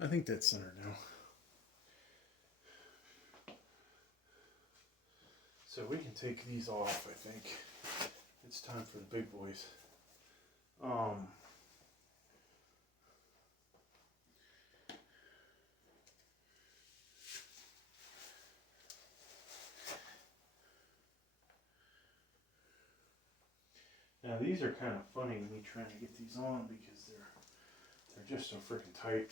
I think that's centered now. So we can take these off, I think. It's time for the big boys. Now these are kind of funny, me trying to get these on because they're just so freaking tight.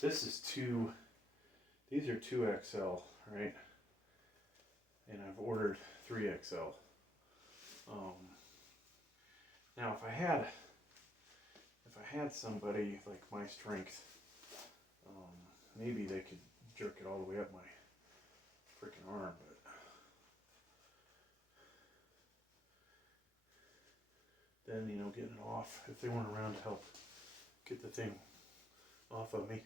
These are 2XL, right? And I've ordered 3XL. Now if I had somebody like my strength, maybe they could jerk it all the way up my freaking arm, but then, you know, getting it off, if they weren't around to help get the thing off of me.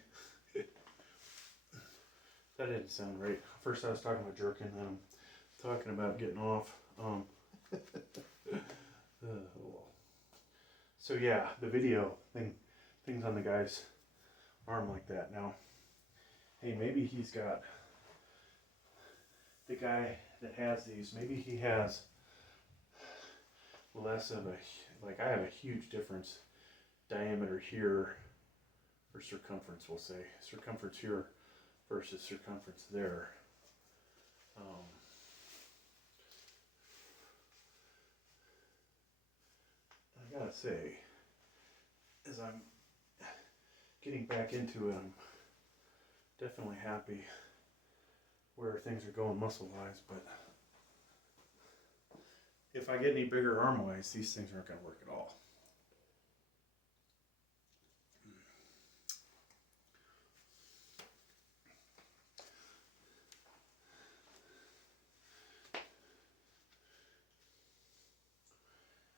That didn't sound right. First I was talking about jerking, then I'm talking about getting off. So yeah, the video things on the guy's arm like that. Now, hey, maybe he's got, the guy that has these, maybe he has less of a, like I have a huge difference, diameter here, or circumference, we'll say. Circumference here versus circumference there. I gotta say, as I'm getting back into it, I'm definitely happy where things are going muscle-wise, but if I get any bigger arm-wise, these things aren't going to work at all.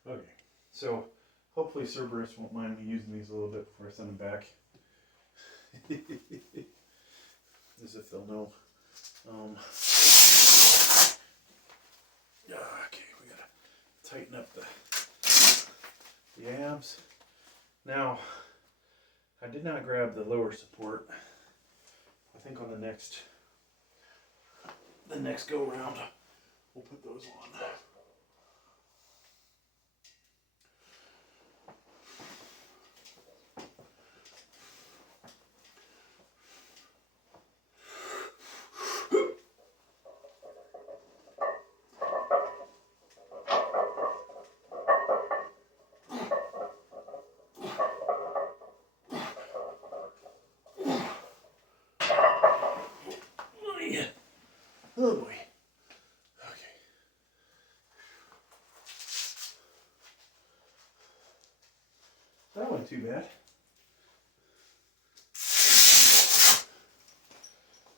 Okay, so hopefully Cerberus won't mind me using these a little bit before I send them back. As if they'll know. Okay, we gotta tighten up the abs. Now, I did not grab the lower support. I think on the next go round, we'll put those on. Oh boy. Okay. That wasn't too bad.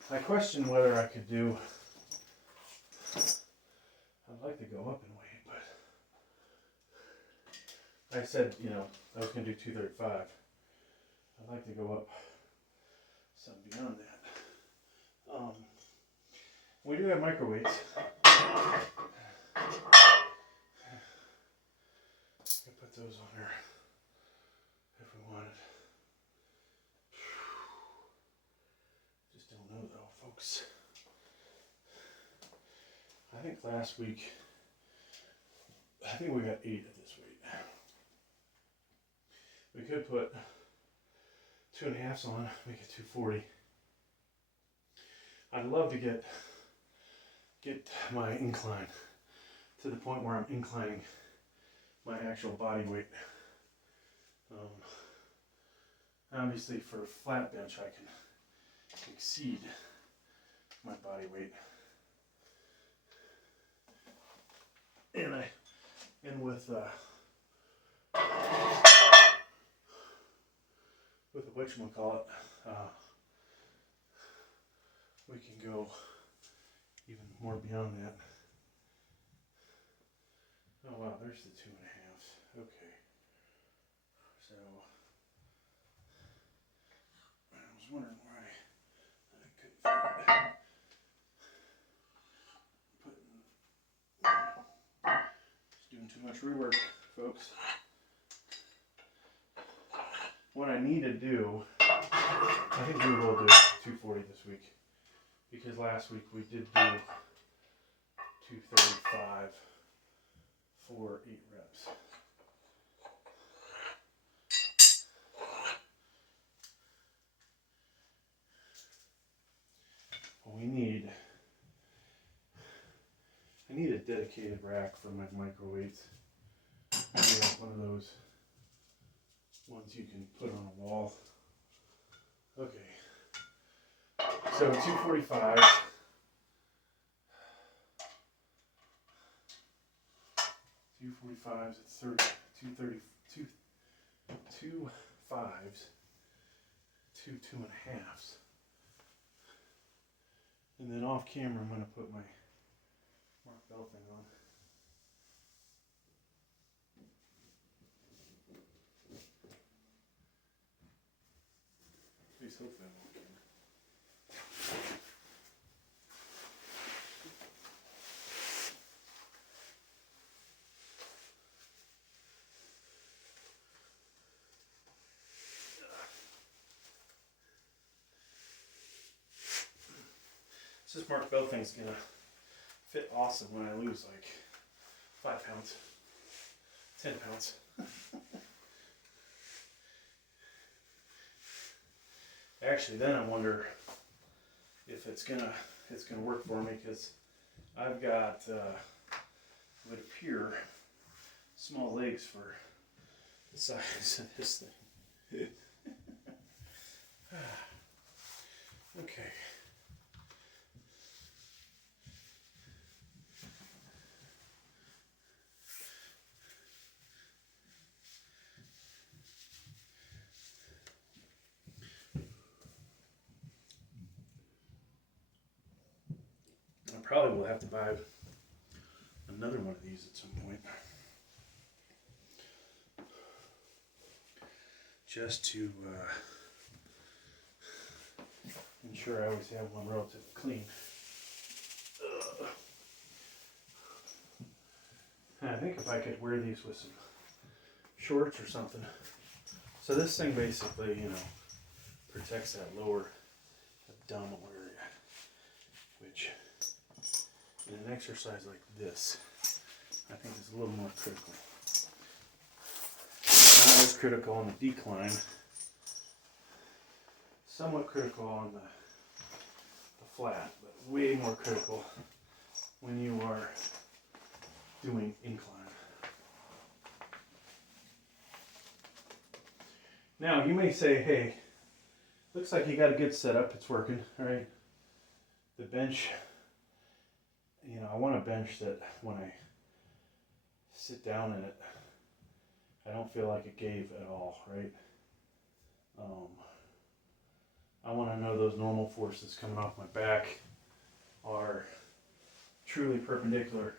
I question whether I could do, I'd like to go up in weight, but I said, you know, I was going to do 235. I'd like to go up some beyond that. We do have microweights. I could put those on there if we wanted. Just don't know though, folks. I think last week, I think we got 8 at this weight. We could put 2.5s on, make it 240. I'd love to get my incline to the point where I'm inclining my actual body weight. Obviously for a flat bench I can exceed my body weight. And with whatchamacallit, we can go even more beyond that. Oh wow, there's the 2.5s. Okay. So I was wondering why I couldn't find it. Just doing too much rework, folks. What I need to do, I think we will do 240 this week. Because last week we did do 235 for 8 reps. Well, I need a dedicated rack for my microweights. Maybe like one of those ones you can put on a wall. Okay. So 245. 245s at 30, 230, 2 5s, 2 2.5s. And then off camera, I'm going to put my Mark Bell thing on. Please hopefully I'm on camera. This Mark Bell thing's going to fit awesome when I lose like 5 pounds, 10 pounds. Actually, then I wonder if it's gonna work for me, because I've got would appear small legs for the size of this thing. Okay. Probably will have to buy another one of these at some point, just to ensure I always have one relatively clean. And I think if I could wear these with some shorts or something. So this thing basically, protects that lower abdominal area, which in an exercise like this, I think is a little more critical. Not as critical on the decline, somewhat critical on the flat, but way more critical when you are doing incline. Now you may say, hey, looks like you got a good setup, it's working, all right? The bench, I want a bench that when I sit down in it, I don't feel like it gave at all, right? I want to know those normal forces coming off my back are truly perpendicular.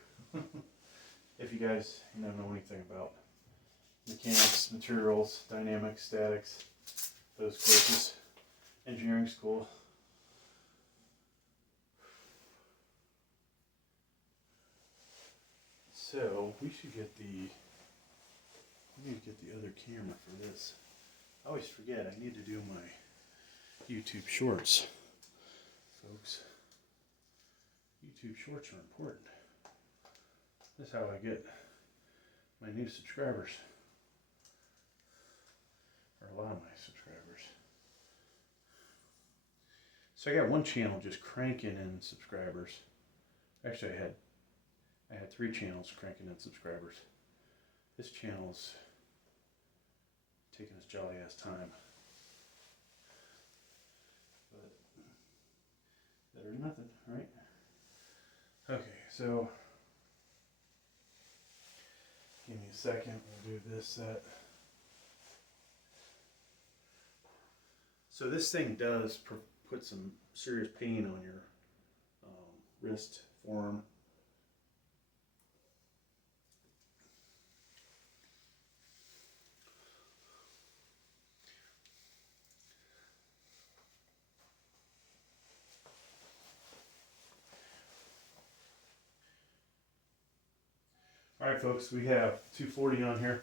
If you guys know anything about mechanics, materials, dynamics, statics, those courses, engineering school. So we need to get the other camera for this. I always forget, I need to do my YouTube shorts, folks. YouTube shorts are important. That's how I get my new subscribers, or a lot of my subscribers. So I got one channel just cranking in subscribers. Actually, I had 3 channels cranking in subscribers. This channel's taking its jolly ass time. But better than nothing, right? Okay, so give me a second, we'll do this set. So this thing does put some serious pain on your wrist, forearm. All right, folks, we have 240 on here.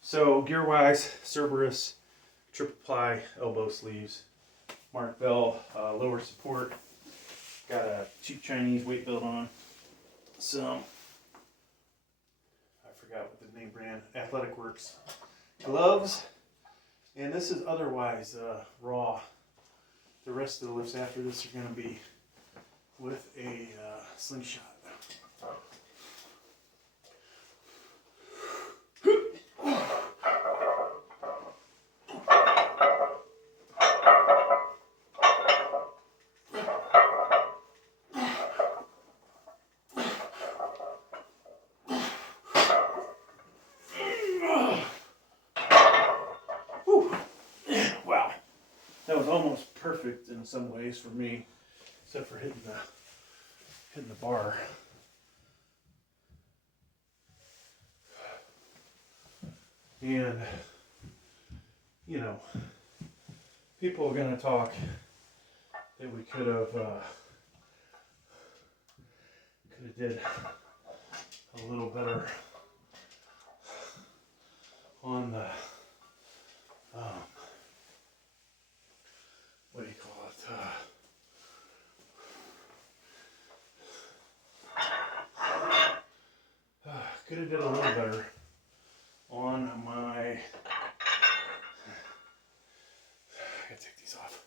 So gear-wise, Cerberus triple ply elbow sleeves. Mark Bell lower support. Got a cheap Chinese weight belt on. Some, I forgot what the name brand, Athletic Works gloves. And this is otherwise raw. The rest of the lifts after this are going to be with a slingshot. Wow, that was almost perfect in some ways for me, except for hitting the bar. And you know, people are gonna talk that we could have did a little better on the what do you call it? Could have did a little better on my. I gotta take these off.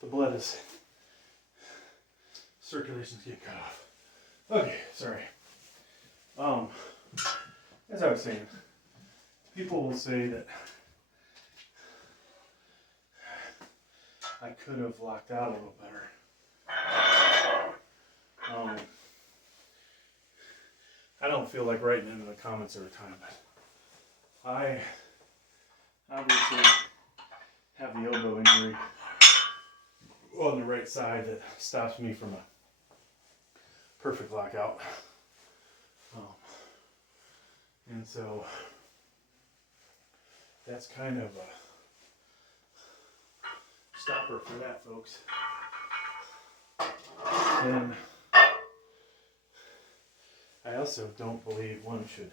The blood is circulation's getting cut off. Okay, sorry. As I was saying, people will say that I could have locked out a little better. I don't feel like writing into the comments every time, but I obviously have the elbow injury on the right side that stops me from a perfect lockout. And so that's kind of a stopper for that, folks. And I also don't believe one should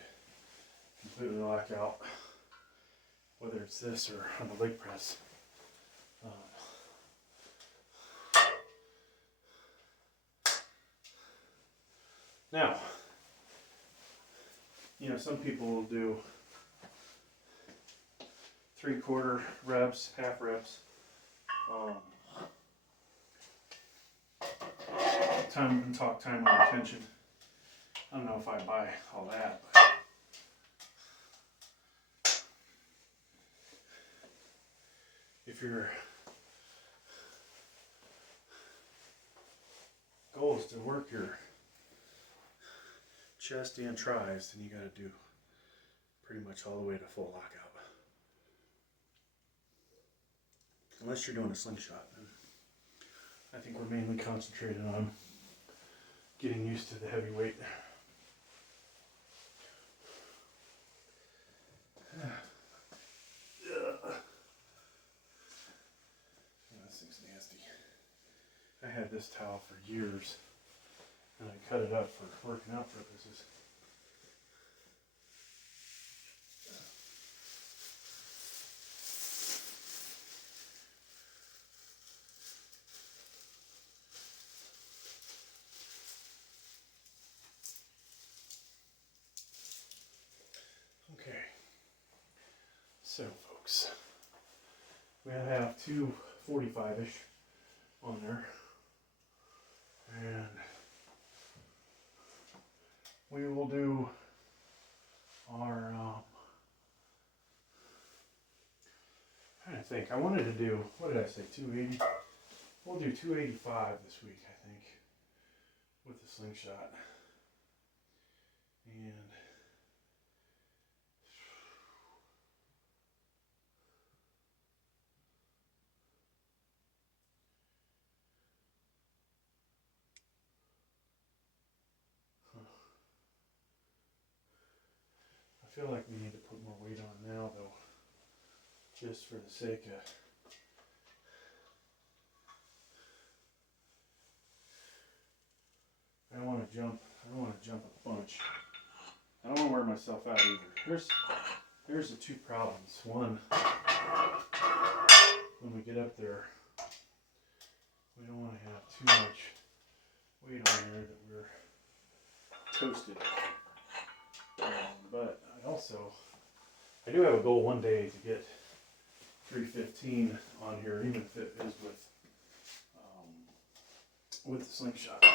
completely lock out, whether it's this or on the leg press. Now, you know, some people will do 3/4 reps, half reps. Time and talk time on retention. I don't know if I buy all that, but if your goal is to work your chest and tries, then you got to do pretty much all the way to full lockout. Unless you're doing a slingshot, then I think we're mainly concentrated on getting used to the heavy weight. This thing's nasty. I had this towel for years, and I cut it up for working out purposes. Okay, so folks, we have two 45-ish on there, and we will do our, I'm trying to think, I wanted to do, what did I say, 280? We'll do 285 this week, I think, with the slingshot. And I feel like we need to put more weight on now, though, just for the sake of I don't want to jump a bunch. I don't want to wear myself out either. There's the two problems. One, when we get up there, we don't want to have too much weight on there that we're toasted. But I do have a goal one day to get 315 on here, even if it is with the slingshot.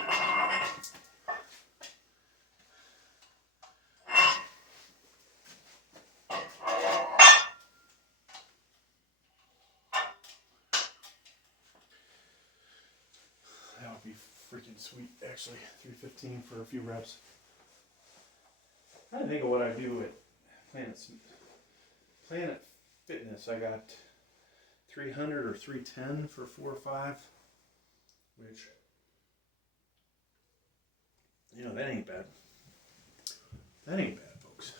That would be freaking sweet, actually. 315 for a few reps. I'm trying to think of what I do at Planet Fitness. I got 300 or 310 for 4 or 5, which, you know, that ain't bad. That ain't bad, folks.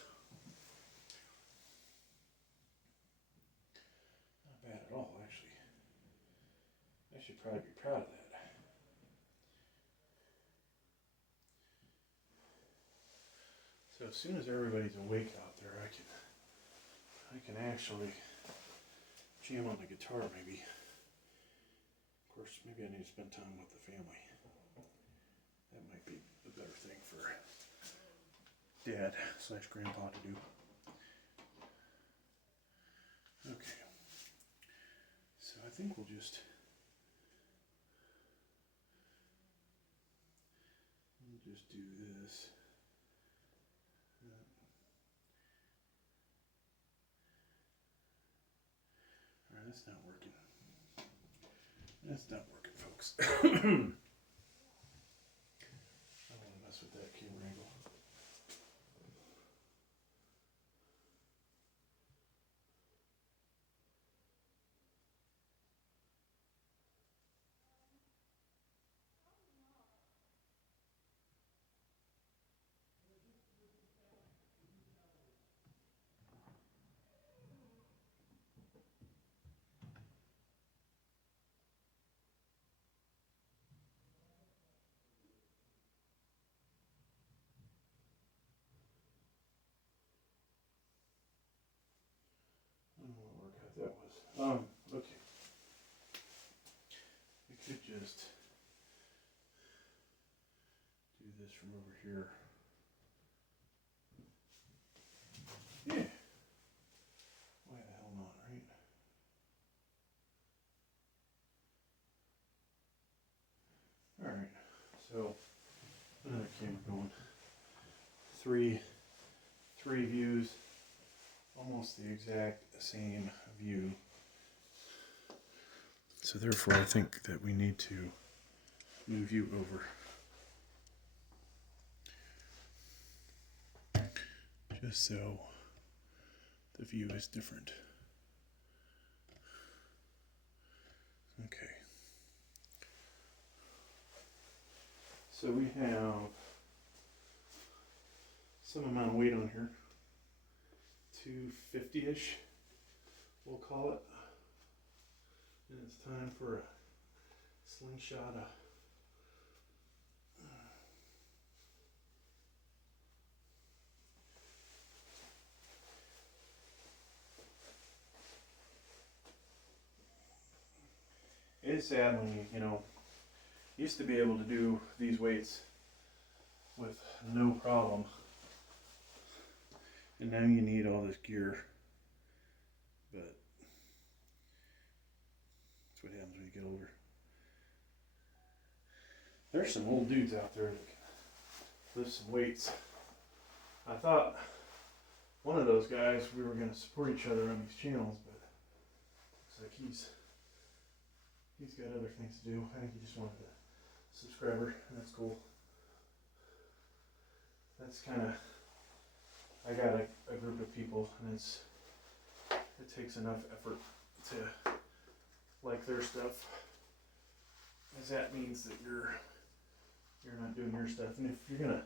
Not bad at all, actually. I should probably be proud of that. So as soon as everybody's awake out there, I can actually jam on the guitar, maybe. Of course, maybe I need to spend time with the family. That might be the better thing for Dad/Grandpa to do. Okay. So I think we'll just do this. Alright, that's not working. That's not working, folks. I don't want to mess with that camera angle. I don't know what workout that was. Okay. We could just do this from over here. Yeah. Why the hell not, right? Alright. So, another camera going. Three views. Almost the exact same view. So therefore I think that we need to move you over. Just so the view is different. Okay. So we have some amount of weight on here. 250-ish, we'll call it. And it's time for a slingshot. It is sad when you used to be able to do these weights with no problem. And now you need all this gear. But that's what happens when you get older. There's some old dudes out there that can lift some weights. I thought one of those guys, we were going to support each other on these channels, but looks like he's got other things to do. I think he just wanted a subscriber, and that's cool. That's kind of, I got a group of people, and it takes enough effort to like their stuff, as that means that you're not doing your stuff. And if you're gonna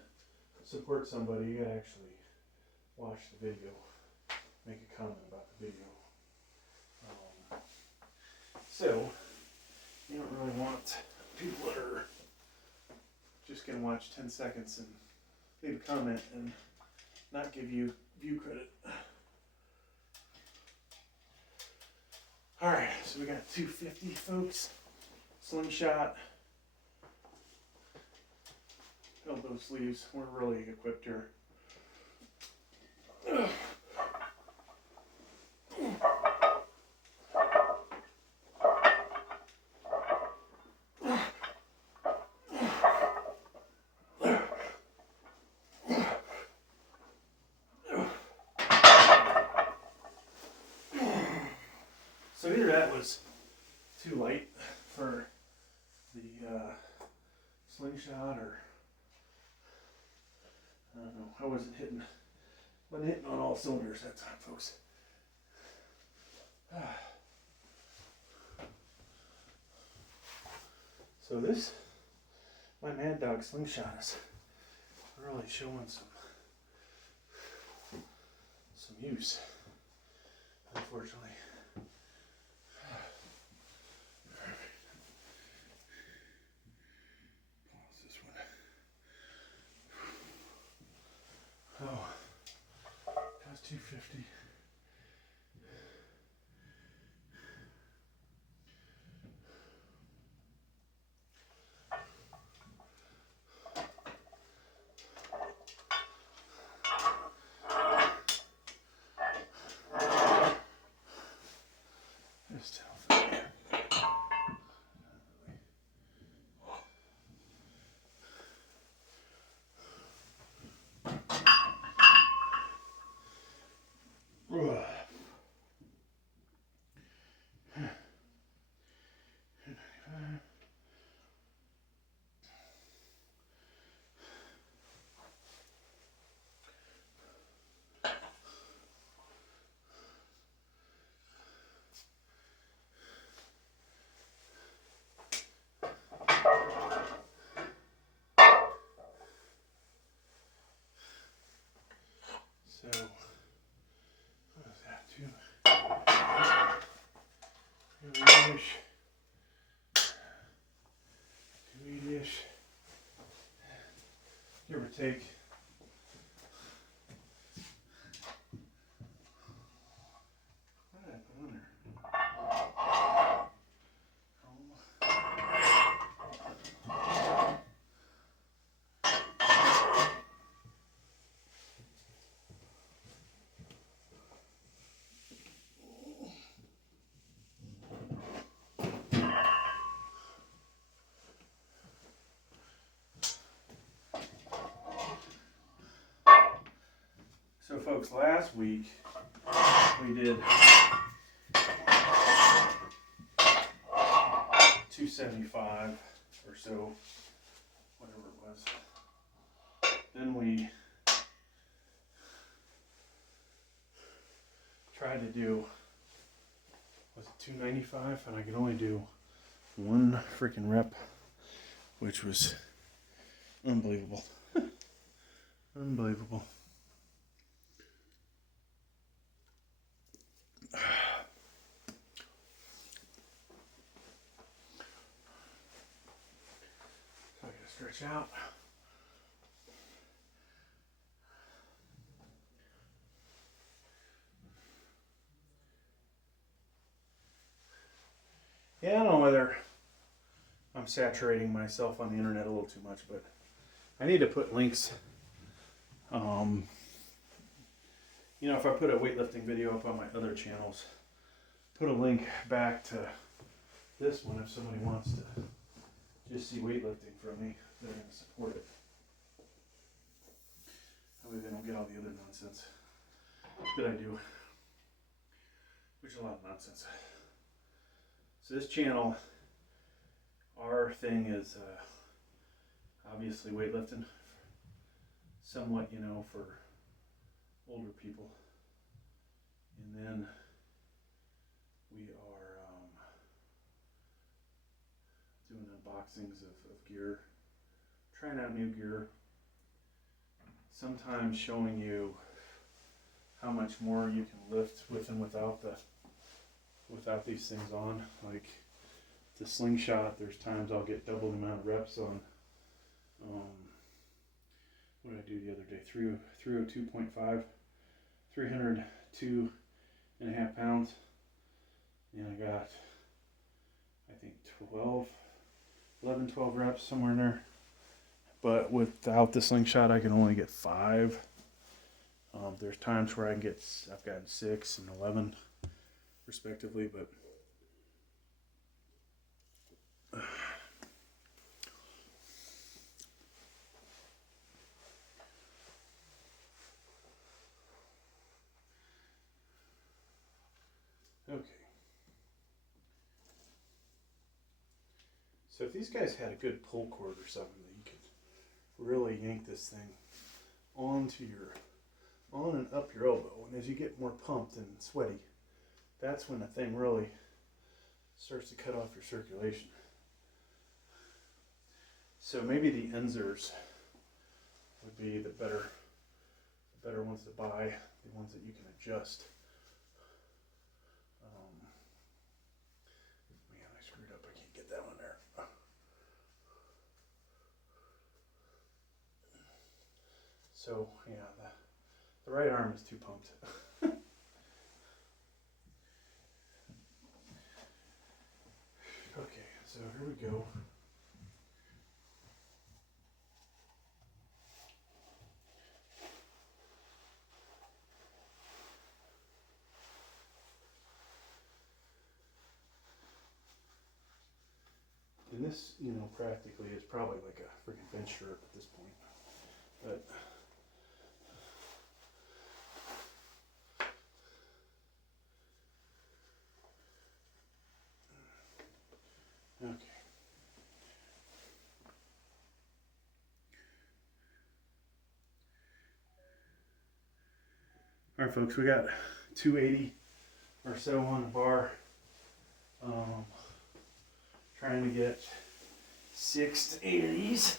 support somebody, you gotta actually watch the video, make a comment about the video. So you don't really want people that are just gonna watch 10 seconds and leave a comment and not give you view credit. So we got 250, folks. Slingshot. Elbow sleeves. We're really equipped here. So either that was too light for the slingshot, or I don't know. I wasn't hitting on all cylinders that time, folks. So this, my Mad Dog slingshot is really showing some use, unfortunately. Pause this one. Oh, that's 250. Just so, what is that? 280-ish. 280-ish. Give or take. What did I put on there? So folks, last week we did 275 or so, whatever it was. Then we tried to do, was it 295? And I could only do one freaking rep, which was unbelievable. Unbelievable. So I gotta stretch out. Yeah, I don't know whether I'm saturating myself on the internet a little too much, but I need to put links. You know, if I put a weightlifting video up on my other channels, put a link back to this one if somebody wants to just see weightlifting from me, they're going to support it. That way they don't get all the other nonsense that I do, which is a lot of nonsense. So this channel, our thing is obviously weightlifting, somewhat, you know, for older people. And then we are doing unboxings of gear, trying out new gear, sometimes showing you how much more you can lift with and without these things on. Like the slingshot, there's times I'll get double the amount of reps on. What did I do the other day? 302.5, 302.5 pounds. And I got 12, 11, 12 reps, somewhere in there. But without the slingshot, I can only get 5. There's times where I've gotten 6 and 11, respectively, but okay. So if these guys had a good pull cord or something that you could really yank this thing on and up your elbow, and as you get more pumped and sweaty, that's when the thing really starts to cut off your circulation. So maybe the Enzers would be the better ones to buy, the ones that you can adjust. Man, I screwed up. I can't get that one there. So yeah, the right arm is too pumped. Okay, so here we go. And this, practically is probably like a freaking bench shirt at this point. But okay. All right, folks, we got 280 or so on the bar. Trying to get 6 to 8 of these.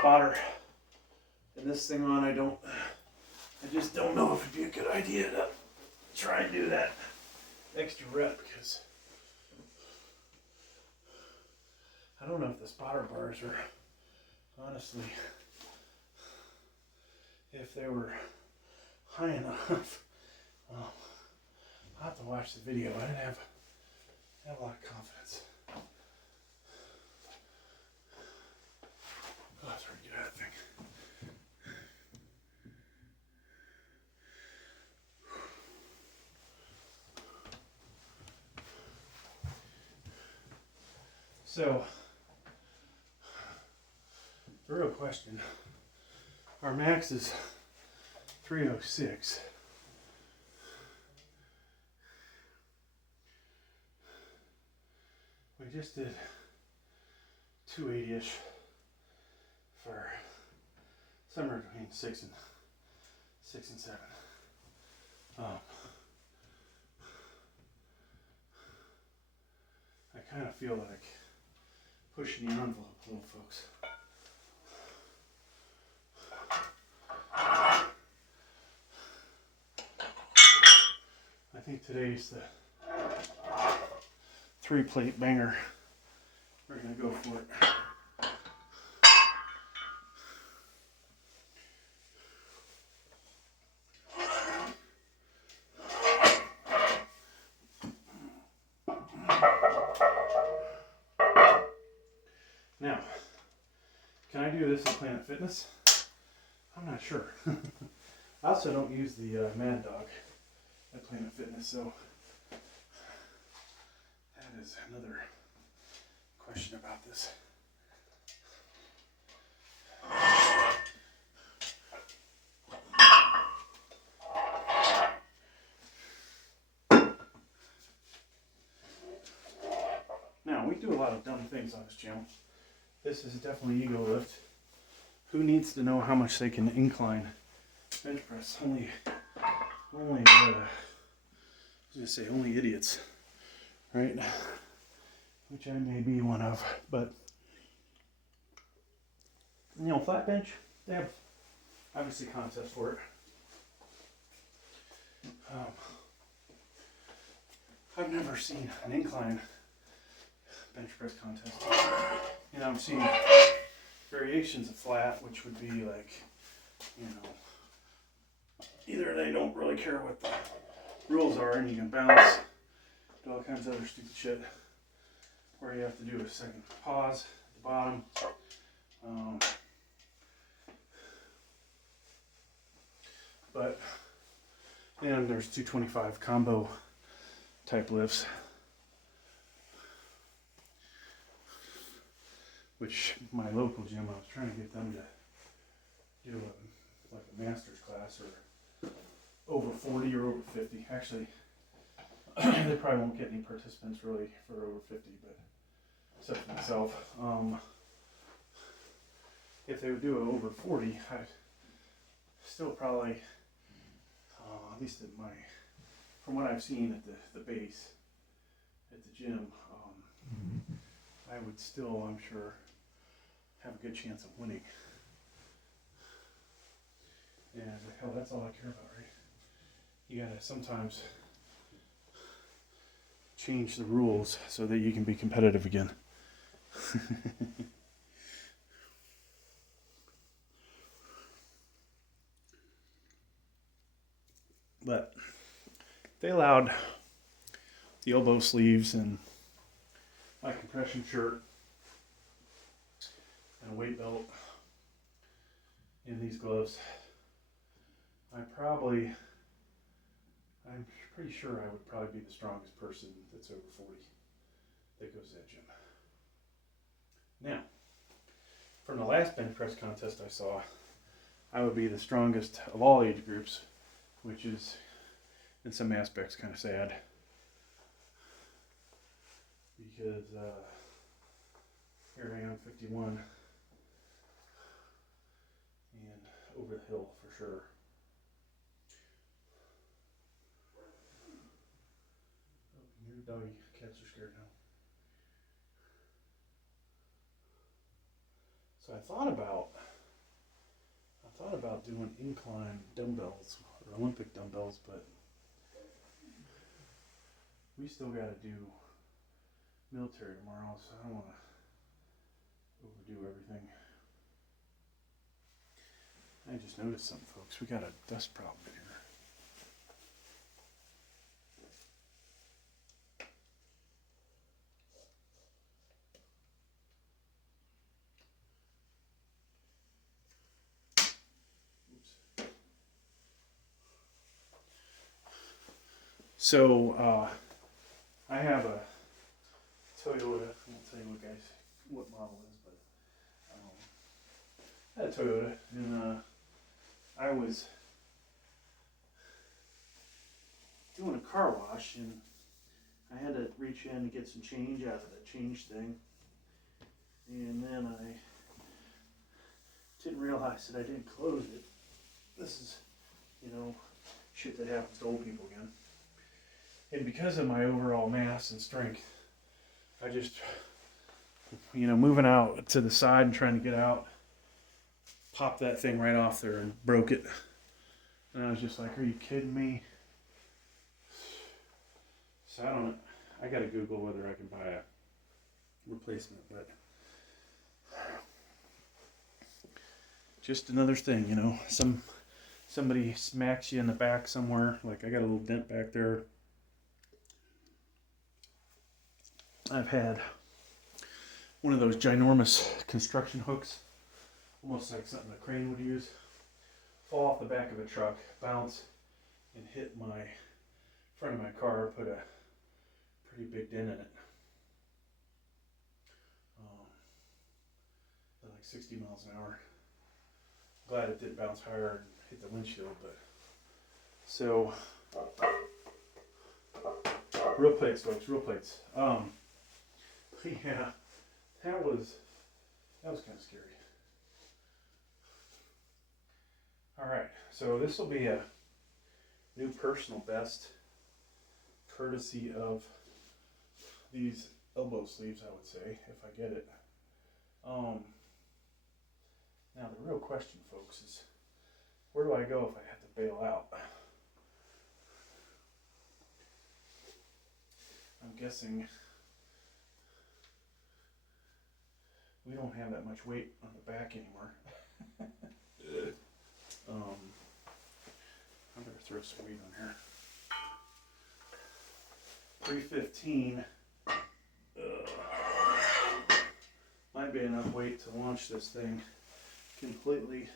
Spotter and this thing on, I just don't know if it'd be a good idea to try and do that extra rep, because I don't know if the spotter bars are, honestly, if they were high enough. I'll have to watch the video. I didn't have a lot of confidence. Oh, it's hard to get out of that thing. So, the real question, our max is 306. We just did 280-ish for somewhere between 6 and 7. I kind of feel like pushing the envelope a little, folks. I think today's the 3-plate banger. We're gonna go for it. Now, can I do this at Planet Fitness? I'm not sure. I also don't use the Mad Dog at Planet Fitness, so that is another question about this. Now, we do a lot of dumb things on this channel. This is definitely ego lift. Who needs to know how much they can incline bench press? Only idiots, right? Which I may be one of, but You know, flat bench, they have obviously contests for it. I've never seen an incline bench press contest. You know, I've seen variations of flat, which would be like, you know, either they don't really care what the rules are and you can bounce, do all kinds of other stupid shit, or you have to do a second pause at the bottom. But then there's 225 combo type lifts, which my local gym, I was trying to get them to do like a master's class or over 40 or over 50. Actually, they probably won't get any participants really for over 50, but except for myself. If they would do it over 40, I'd still probably, at least at from what I've seen at the base, at the gym, I would still, I'm sure, have a good chance of winning. And hell, that's all I care about, right? You gotta sometimes change the rules so that you can be competitive again. But they allowed the elbow sleeves and my compression shirt and a weight belt in these gloves. I'm pretty sure I would probably be the strongest person that's over 40 that goes to that gym. Now, from the last bench press contest I saw, I would be the strongest of all age groups, which is in some aspects kind of sad, because here I am, 51, and over the hill for sure. Oh, your doggy cats are scared now. So I thought about doing incline dumbbells or Olympic dumbbells, but we still got to do military tomorrow, so I don't want to overdo everything. I just noticed something, folks. We got a dust problem here. So I have a Toyota. I won't tell you what model it is, but I had a Toyota, and I was doing a car wash, and I had to reach in to get some change out of the change thing, and then I didn't realize that I didn't close it. This is, shit that happens to old people again. And because of my overall mass and strength, I just, moving out to the side and trying to get out, popped that thing right off there and broke it. And I was just like, are you kidding me? So I gotta Google whether I can buy a replacement, but just another thing, somebody smacks you in the back somewhere. Like I got a little dent back there. I've had one of those ginormous construction hooks, almost like something a crane would use, fall off the back of a truck, bounce, and hit my front of my car, put a pretty big dent in it. At like 60 miles an hour. Glad it didn't bounce higher and hit the windshield, but so real plates, folks, real plates. Yeah, that was kind of scary. All right, so this will be a new personal best, courtesy of these elbow sleeves, I would say, if I get it. Now the real question, folks, is where do I go if I have to bail out? I'm guessing we don't have that much weight on the back anymore. I better throw some weight on here. 315 might be enough weight to launch this thing completely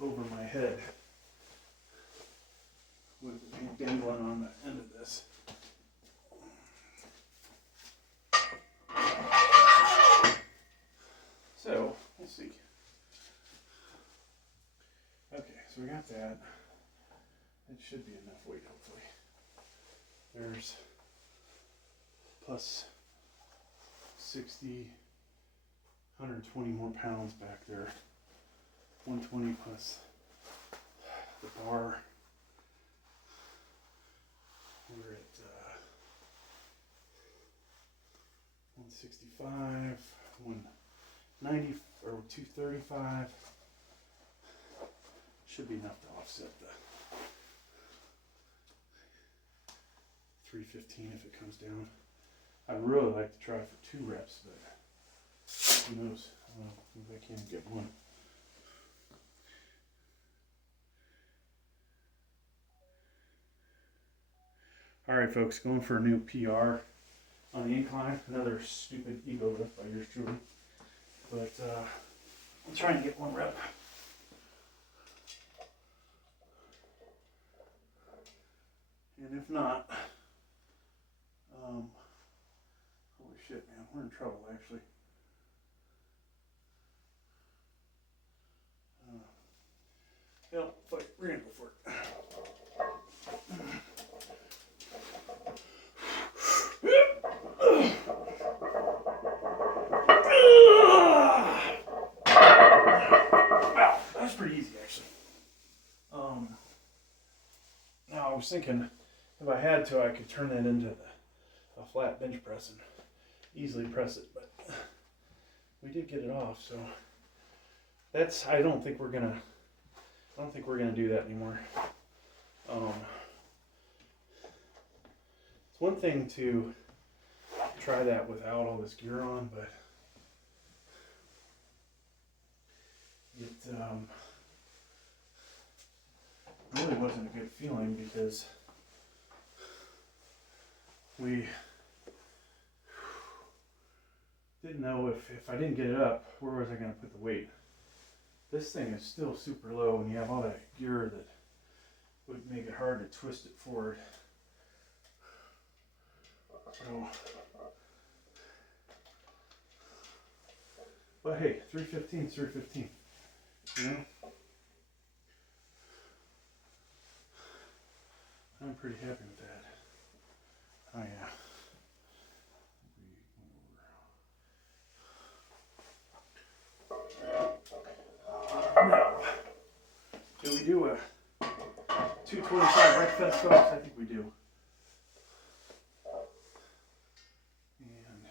over my head with the paint dangling on the end of this. So, let's see. Okay, so we got that. It should be enough weight, hopefully. There's plus 60, 120 more pounds back there. 120 plus the bar. We're at 165, 190 or 235. Should be enough to offset the 315 if it comes down. I'd really like to try for 2 reps, but who knows? Maybe I can't get one. All right, folks, going for a new PR on the incline. Another stupid ego lift by yours truly. But I'm trying to get 1 rep. And if not, holy shit, man, we're in trouble, actually. Hell, fuck, we're gonna go for it. Wow, that's pretty easy, actually. Now I was thinking, if I had to, I could turn that into a flat bench press and easily press it, but we did get it off, so that's, I don't think we're gonna do that anymore. It's one thing to try that without all this gear on, but it really wasn't a good feeling because we didn't know if I didn't get it up, where was I going to put the weight? This thing is still super low, and you have all that gear that would make it hard to twist it forward. So, but hey, 315 is 315, you know? I'm pretty happy with that. Oh yeah. Now, do we do a 225 rec fest, folks? I think we do. And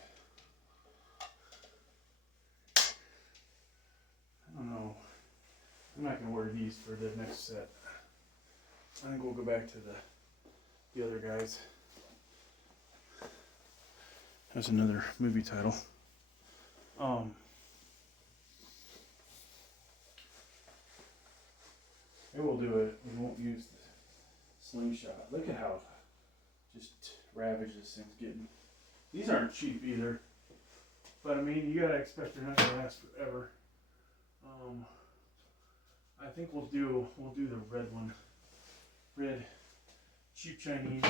I don't know. I'm not going to order these for the next set. I think we'll go back to the other guys. That's another movie title. Maybe we'll do it. We won't use the slingshot. Look at how just ravaged this thing's getting. These aren't cheap either, but I mean, you gotta expect they're not gonna last forever. I think we'll do the red one. Red, cheap Chinese.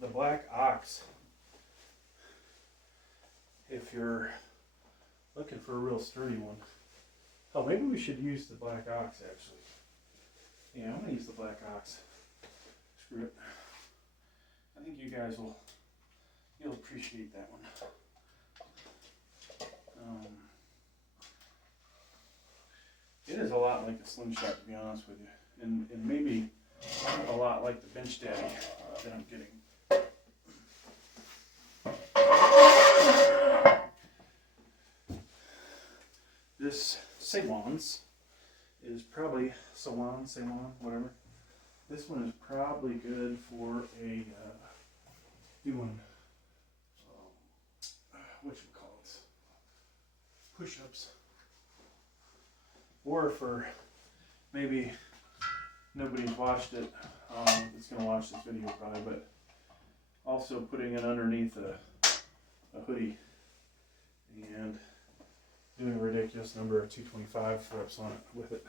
The black ox, if you're looking for a real sturdy one. Oh, maybe we should use the black ox actually. Yeah, I'm gonna use the black ox. Screw it. I think you guys you'll appreciate that one. It is a lot like a slingshot, to be honest with you, and maybe a lot like the Bench Daddy that I'm getting. This Sewans is probably Sewan, whatever. This one is probably good for a doing push-ups, or for maybe nobody's watched it. That's gonna watch this video probably, but also putting it underneath a hoodie and doing a ridiculous number of 225 reps on it with it.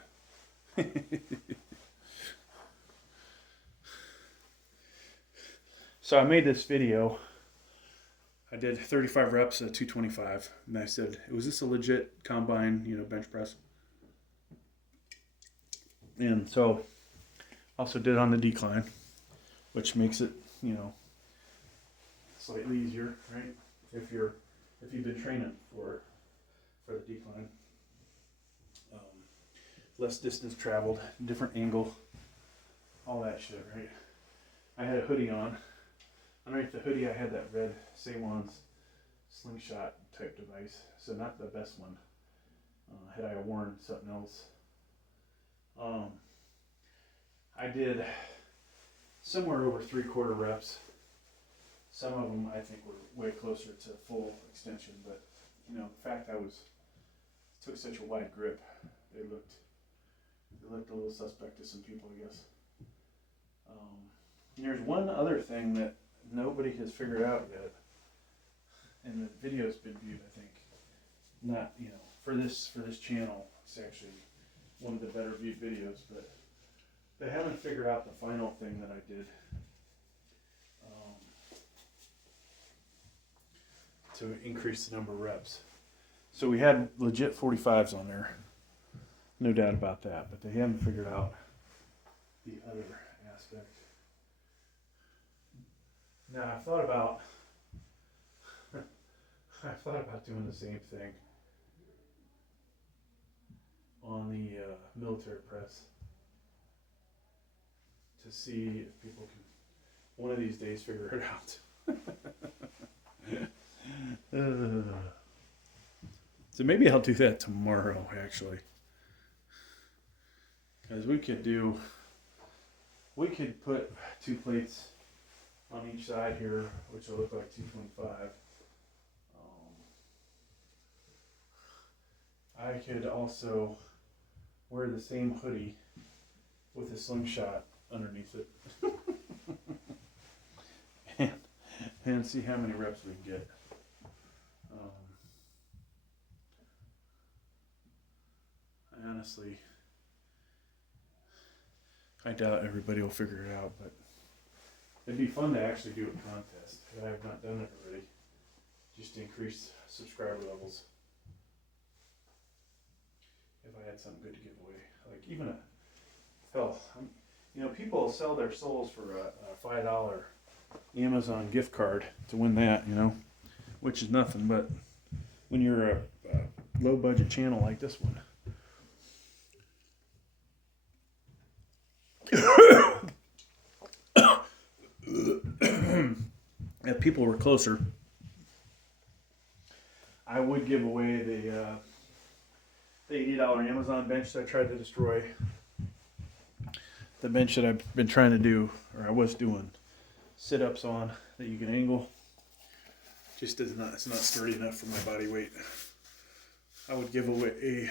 So I made this video. I did 35 reps at 225, and I said, was this a legit combine, bench press? And so also did on the decline, which makes it, slightly easier, right? If you've been training for the decline. Less distance traveled, different angle, all that shit, right? I had a hoodie on. Underneath the hoodie, I had that red Sewans slingshot type device, so not the best one. Had I worn something else, I did somewhere over 3/4 reps. Some of them I think were way closer to full extension, but the fact I took such a wide grip, it looked a little suspect to some people, I guess. There's one other thing that nobody has figured out yet, and the video's been viewed, I think, not for this channel. It's actually one of the better viewed videos, but they haven't figured out the final thing that I did to increase the number of reps. So we had legit 45s on there, no doubt about that, but they haven't figured out the other aspect. Now I've thought about doing the same thing on the military press to see if people can one of these days figure it out. So maybe I'll do that tomorrow, actually, because we could put 2 plates on each side here, which will look like 225. I could also wear the same hoodie with a slingshot underneath it and see how many reps we can get. I doubt everybody will figure it out, but it'd be fun to actually do a contest. I have not done it already, just to increase subscriber levels. If I had something good to give away, like even people sell their souls for a $5 Amazon gift card to win that, which is nothing, but when you're a low budget channel like this one, if people were closer, I would give away the $80 Amazon bench that I tried to destroy. The bench that I've been trying to do, or I was doing, sit-ups on that you can angle. Just it's not sturdy enough for my body weight. I would give away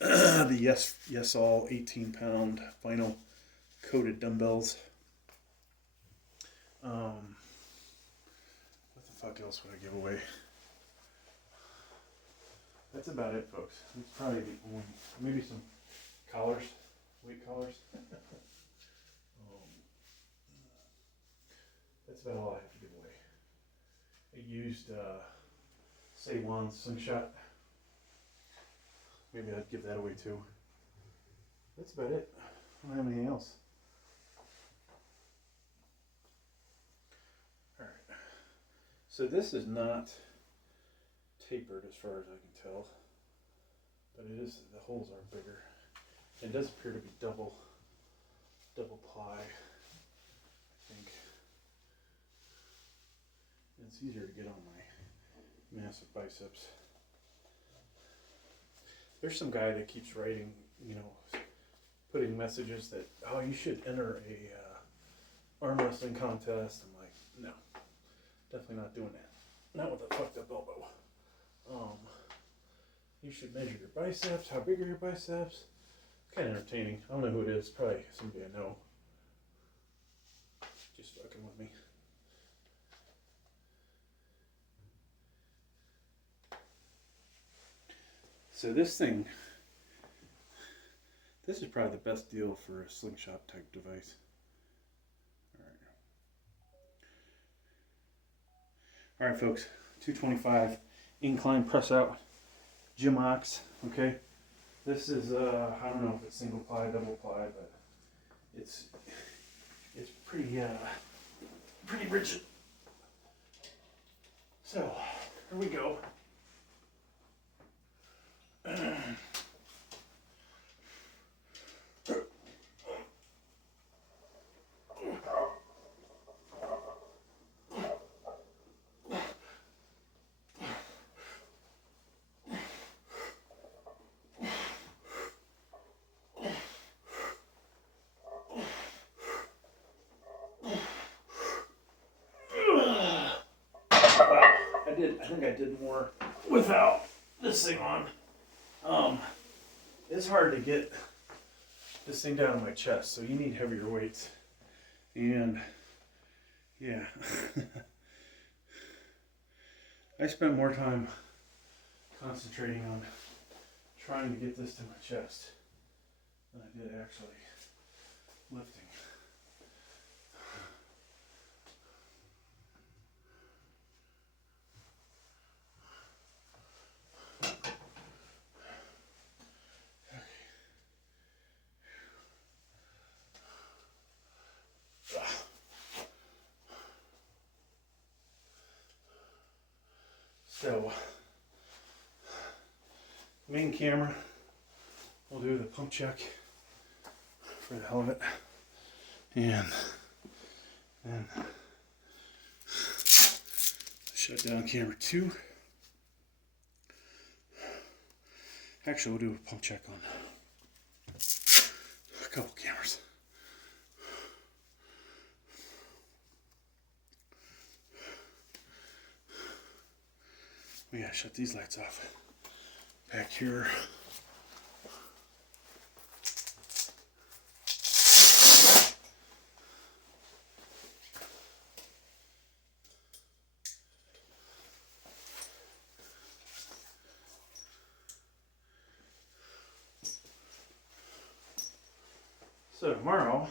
the Yes All 18-pound vinyl coated dumbbells. What the fuck else would I give away? That's about it, folks. It's probably the only, maybe some collars, weight collars. That's about all I have to give away. I used Sewans slingshot. Maybe I'd give that away too. That's about it. I don't have anything else. Alright. So this is not tapered as far as I can tell. But it is, the holes are bigger. It does appear to be double double ply, I think. It's easier to get on my massive biceps. There's some guy that keeps writing, you know, putting messages that, oh, you should enter a arm wrestling contest. I'm like, no, definitely not doing that. Not with a fucked up elbow. You should measure your biceps. How big are your biceps? Kind of entertaining. I don't know who it is. Probably somebody I know. Just fucking with me. So this thing, this is probably the best deal for a slingshot type device. All right, folks, 225 incline press out gym ox. Okay, this is I don't know if it's single ply, double ply, but it's pretty rigid. So here we go. I think I did more without this thing on. It's hard to get this thing down on my chest, so you need heavier weights. And yeah, I spent more time concentrating on trying to get this to my chest than I did actually lifting. So, main camera, we'll do the pump check for the hell of it, and then shut down camera 2. Actually, we'll do a pump check on a couple cameras. We gotta shut these lights off. Back here. So tomorrow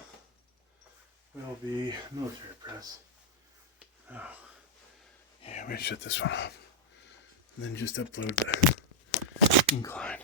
will be military press. Oh, yeah, I'm gonna shut this one off. And then just upload the incline.